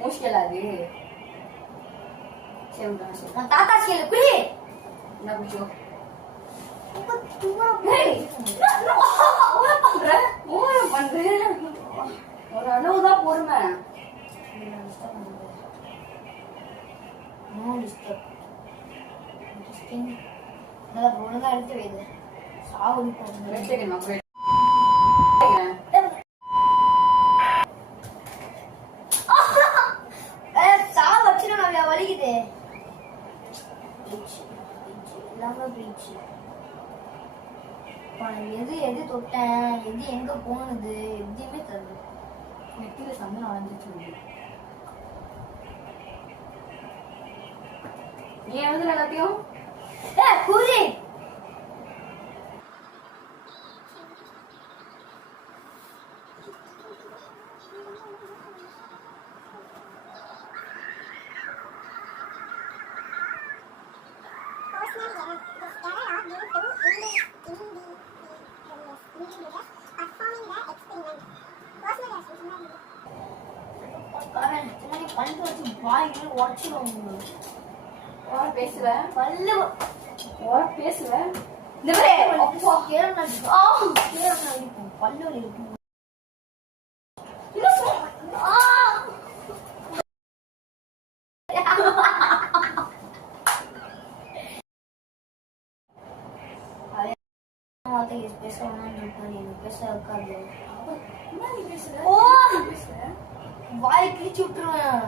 மூஷ்கலா அது சரி நான் தாத்தா ஸ்கேல் குடி என்ன குடிச்சோ ஒரு அளவுதான் பொறுமை ஒழுங்கா எடுத்து வைது சாவடி சாவ வச்சிருக்க வலிக்குது எது எது தொட்டேன் எது எங்க போனது எதுவுமே தெரியல நெத்தில சந்தனம் அடைஞ்சிச்சு நீ வந்து எல்லாத்தையும் கூறி பேசுவேன் பல்லு பேசுவேன் பல்லு இருக்கும் வாய் கிழிச்சு விட்டுருவேன்